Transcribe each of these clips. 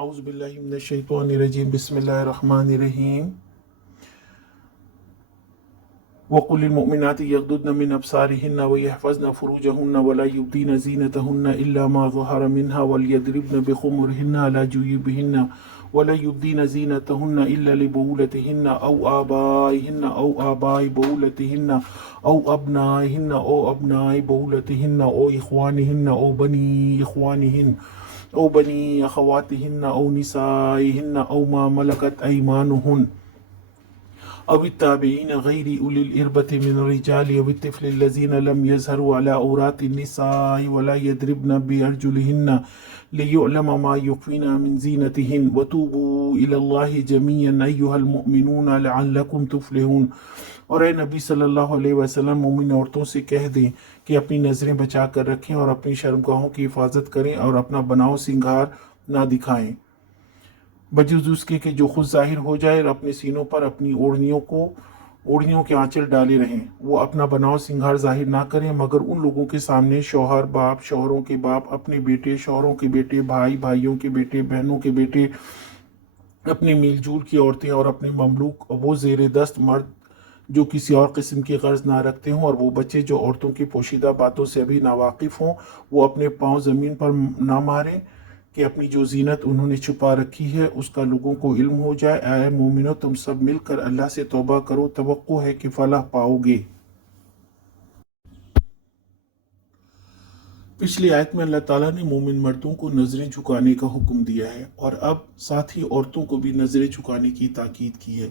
اعوذ باللہ من الشیطان الرجیم بسم اللہ الرحمن الرحیم وقل للمؤمنات يغضضن من أبصارهن ويحفظن فروجهن ولا يبدين زينتهن إلا ما ظهر منها وليضربن بخمرهن على جيوبهن ولا يبدين زينتهن إلا لبولتهن أو آبائهن أو آباء بولتهن أو أبنائهن أو أبناء بولتهن أو إخوانهن أو بني إخوانهن أو بني أخواتهن أو نسائهن أو ما ملكت أيمانهن أو التابعين غير أولي الإربة من الرجال أو الطفل الذين لم يظهروا على عورات النساء ولا يضربن بأرجلهن ليعلم ما يخفين من زينتهن وتوبوا إلى الله جميعا أيها المؤمنون لعلكم تفلحون۔ اور اے نبی صلی اللہ علیہ وسلم مومن عورتوں سے کہہ دیں کہ اپنی نظریں بچا کر رکھیں اور اپنی شرمگاہوں کی حفاظت کریں اور اپنا بناؤ سنگھار نہ دکھائیں بجز اس کے کہ جو خود ظاہر ہو جائے اور اپنے سینوں پر اپنی اوڑھنیوں کے آنچل ڈالے رہیں۔ وہ اپنا بناؤ سنگھار ظاہر نہ کریں مگر ان لوگوں کے سامنے شوہر باپ، شوہروں کے باپ، اپنے بیٹے، شوہروں کے بیٹے، بھائی، بھائیوں کے بیٹے، بہنوں کے بیٹے، اپنے میل جول کی عورتیں اور اپنے مملوک، وہ زیر دست مرد جو کسی اور قسم کی غرض نہ رکھتے ہوں، اور وہ بچے جو عورتوں کی پوشیدہ باتوں سے ابھی ناواقف ہوں، وہ اپنے پاؤں زمین پر نہ ماریں کہ اپنی جو زینت انہوں نے چھپا رکھی ہے اس کا لوگوں کو علم ہو جائے۔ اے مومنو، تم سب مل کر اللہ سے توبہ کرو، توقع ہے کہ فلاح پاؤ گے۔ پچھلی آیت میں اللہ تعالیٰ نے مومن مردوں کو نظریں جھکانے کا حکم دیا ہے اور اب ساتھ ہی عورتوں کو بھی نظریں جھکانے کی تاکید کی ہے۔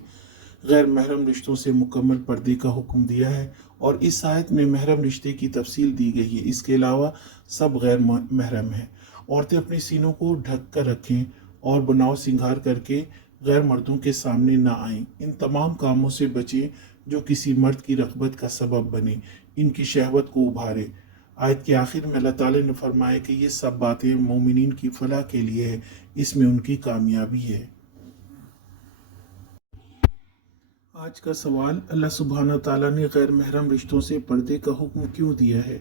غیر محرم رشتوں سے مکمل پردے کا حکم دیا ہے اور اس آیت میں محرم رشتے کی تفصیل دی گئی ہے۔ اس کے علاوہ سب غیر محرم ہیں۔ عورتیں اپنے سینوں کو ڈھک کر رکھیں اور بناؤ سنگھار کر کے غیر مردوں کے سامنے نہ آئیں۔ ان تمام کاموں سے بچیں جو کسی مرد کی رغبت کا سبب بنے، ان کی شہوت کو ابھارے۔ آیت کے آخر میں اللہ تعالیٰ نے فرمایا کہ یہ سب باتیں مومنین کی فلاح کے لیے ہے، اس میں ان کی کامیابی ہے۔ آج کا سوال، اللہ سبحانہ تعالیٰ نے غیر محرم رشتوں سے پردے کا حکم کیوں دیا ہے؟